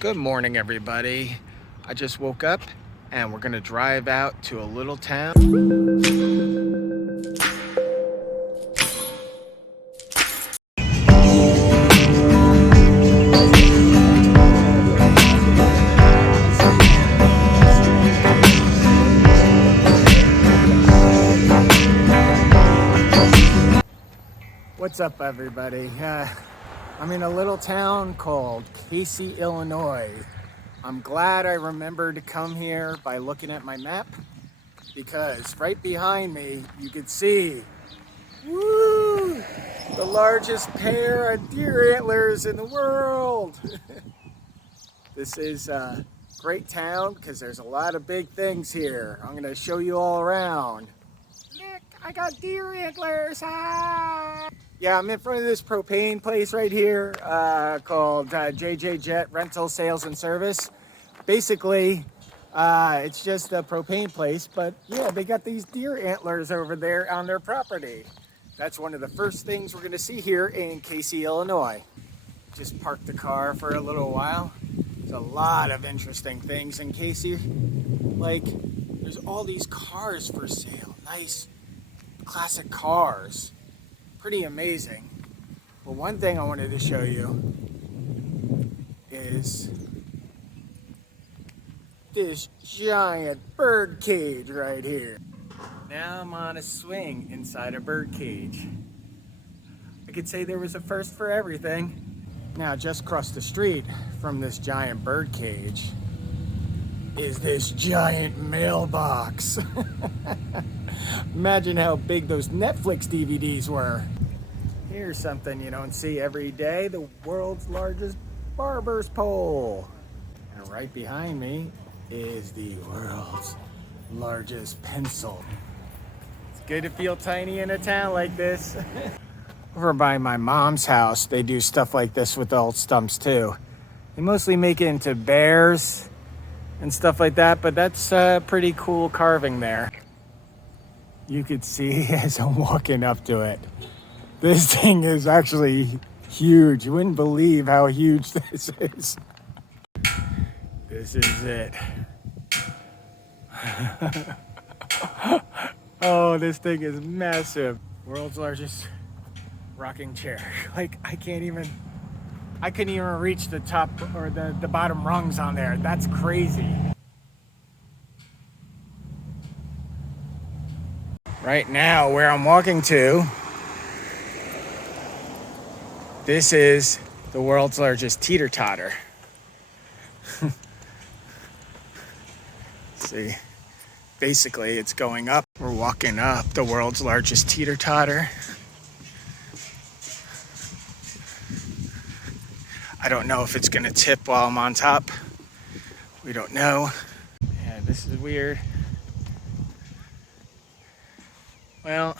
Good morning, everybody. I just woke up and we're gonna drive out to a little town. What's up, everybody? I'm in a little town called Casey, Illinois. I'm glad I remembered to come here by looking at my map, because right behind me you could see, woo, the largest pair of deer antlers in the world. This is a great town because there's a lot of big things here. I'm gonna show you all around. Look, I got deer antlers. Ah! Yeah, I'm in front of this propane place right here called JJ Jet Rental Sales and Service. Basically, it's just a propane place, but yeah, they got these deer antlers over there on their property. That's one of the first things we're gonna see here in Casey, Illinois. Just parked the car for a little while. There's a lot of interesting things in Casey. Like, there's all these cars for sale. Nice classic cars. Pretty amazing. Well, one thing I wanted to show you is this giant bird cage right here. Now I'm on a swing inside a bird cage. I could say there was a first for everything. Now, just across the street from this giant bird cage is this giant mailbox. Imagine how big those Netflix DVDs were. Here's something you don't see every day: the world's largest barber's pole. And right behind me is the world's largest pencil. It's good to feel tiny in a town like this. Over by my mom's house, they do stuff like this with old stumps too. They mostly make it into bears and stuff like that, but that's pretty cool carving there. You could see as I'm walking up to it, this thing is actually huge. You wouldn't believe how huge this is. This is it. Oh, this thing is massive. World's largest rocking chair. Like, I couldn't even reach the top or the bottom rungs on there. That's crazy. Right now, where I'm walking to, this is the world's largest teeter-totter. See, basically it's going up. We're walking up the world's largest teeter-totter. I don't know if it's gonna tip while I'm on top. We don't know. Yeah, this is weird. Well,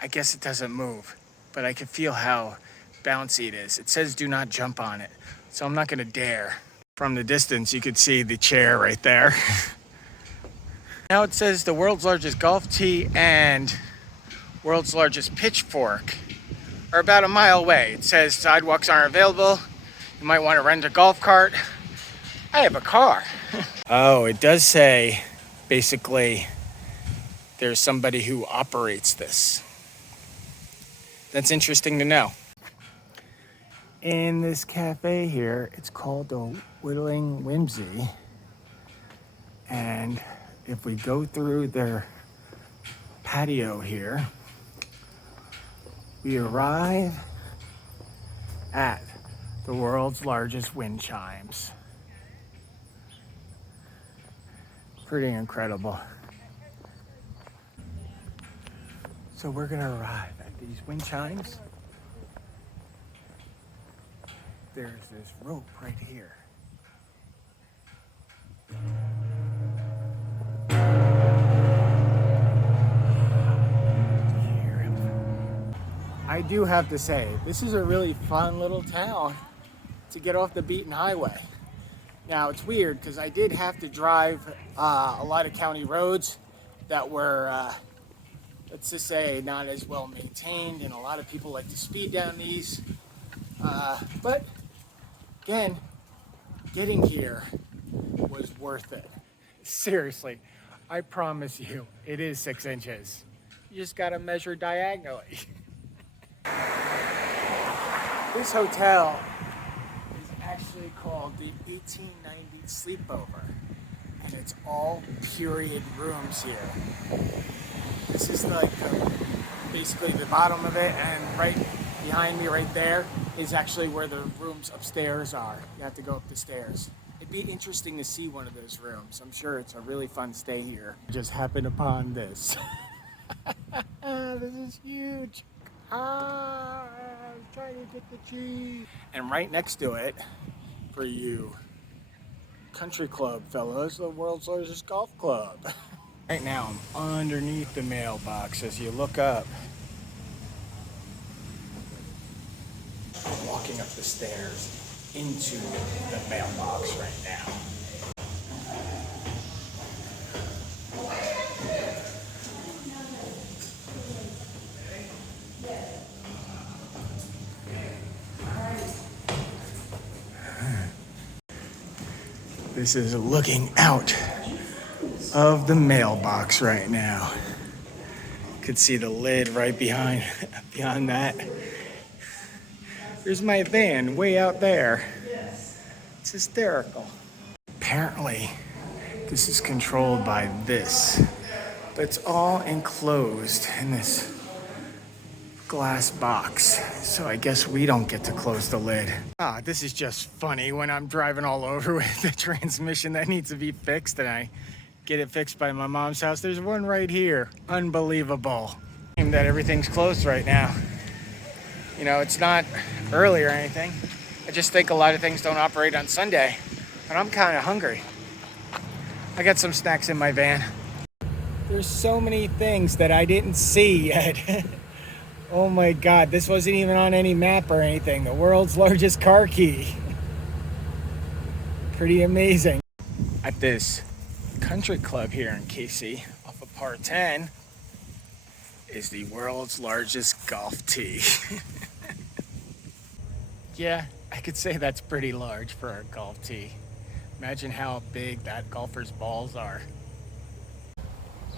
I guess it doesn't move, but I can feel how bouncy it is. It says do not jump on it, so I'm not gonna dare. From the distance, you could see the chair right there. Now it says the world's largest golf tee and world's largest pitchfork are about a mile away. It says sidewalks aren't available. You might want to rent a golf cart. I have a car. Oh, it does say basically there's somebody who operates this. That's interesting to know. In this cafe here, it's called the Whittling Whimsy. And if we go through their patio here, we arrive at the world's largest wind chimes. Pretty incredible. So we're gonna arrive at these wind chimes. There's this rope right here. I do have to say, this is a really fun little town to get off the beaten highway. Now, it's weird because I did have to drive a lot of county roads that were, let's just say, not as well maintained, and a lot of people like to speed down these. But again, getting here was worth it. Seriously, I promise you, it is 6 inches. You just gotta measure diagonally. This hotel is actually called the 1890 Sleepover, and it's all period rooms here. This is like basically the bottom of it, and right behind me right there is actually where the rooms upstairs are. You have to go up the stairs. It'd be interesting to see one of those rooms. I'm sure it's a really fun stay here. I just happened upon this. This is huge. I was trying to get the cheese. And right next to it, for you country club fellows, the world's largest golf club. Right now, I'm underneath the mailbox as you look up. I'm walking up the stairs into the mailbox right now. This is looking out of the mailbox right now. You could see the lid right beyond that. There's my van way out there. It's hysterical. Apparently, this is controlled by this, but it's all enclosed in this glass box. So I guess we don't get to close the lid. This is just funny when I'm driving all over with the transmission that needs to be fixed and I get it fixed by my mom's house. There's one right here. Unbelievable. That everything's closed right now. You know, it's not early or anything. I just think a lot of things don't operate on Sunday, but I'm kind of hungry. I got some snacks in my van. There's so many things that I didn't see yet. Oh my God, this wasn't even on any map or anything. The world's largest car key. Pretty amazing. At this country club here in Casey, off of Par 10, is the world's largest golf tee. Yeah, I could say that's pretty large for a golf tee. Imagine how big that golfer's balls are.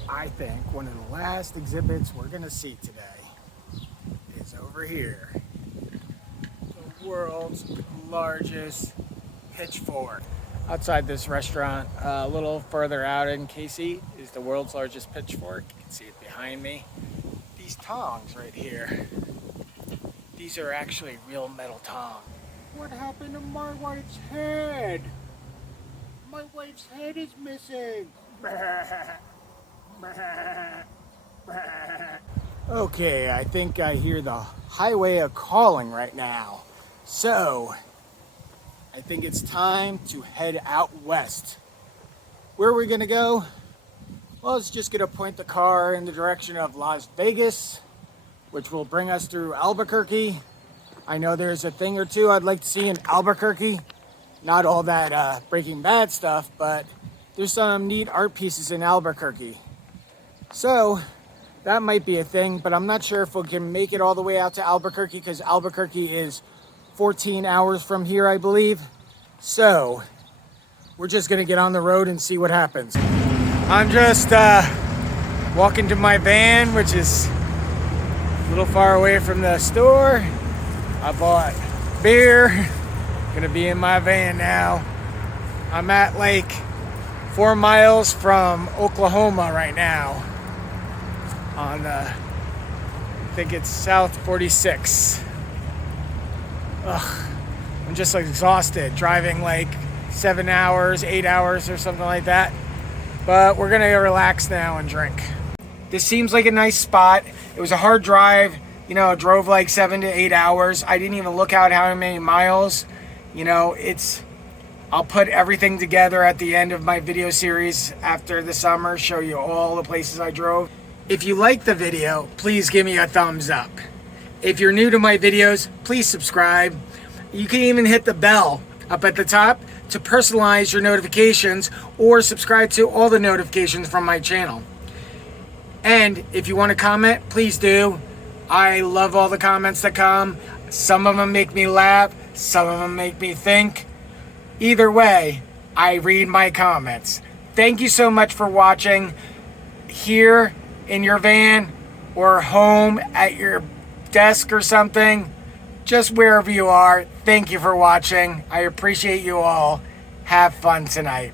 I think one of the last exhibits we're gonna see today is over here. The world's largest pitchfork. Outside this restaurant, a little further out in Casey, is the world's largest pitchfork. You can see it behind me. These tongs right here, these are actually real metal tongs. What happened to my wife's head? My wife's head is missing. Okay, I think I hear the highway a-calling right now. So, I think it's time to head out west. Where are we gonna go? Well, it's just gonna point the car in the direction of Las Vegas, which will bring us through Albuquerque. I know there's a thing or two I'd like to see in Albuquerque. Not all that Breaking Bad stuff, but there's some neat art pieces in Albuquerque. So, that might be a thing, but I'm not sure if we can make it all the way out to Albuquerque because Albuquerque is 14 hours from here, I believe. So, we're just gonna get on the road and see what happens. I'm just walking to my van, which is a little far away from the store. I bought beer. Gonna be in my van now. I'm at like 4 miles from Oklahoma right now. On I think it's South 46. Ugh, I'm just like exhausted driving like 7 hours, 8 hours or something like that. But we're gonna relax now and drink. This seems like a nice spot. It was a hard drive. You know, I drove like 7 to 8 hours. I didn't even look out how many miles. You know, I'll put everything together at the end of my video series after the summer, show you all the places I drove. If you like the video, please give me a thumbs up. If you're new to my videos, please subscribe. You can even hit the bell up at the top to personalize your notifications or subscribe to all the notifications from my channel. And if you want to comment, please do. I love all the comments that come. Some of them make me laugh, some of them make me think. Either way, I read my comments. Thank you so much for watching here in your van or home at your desk or something. Just wherever you are, thank you for watching. I appreciate you all. Have fun tonight.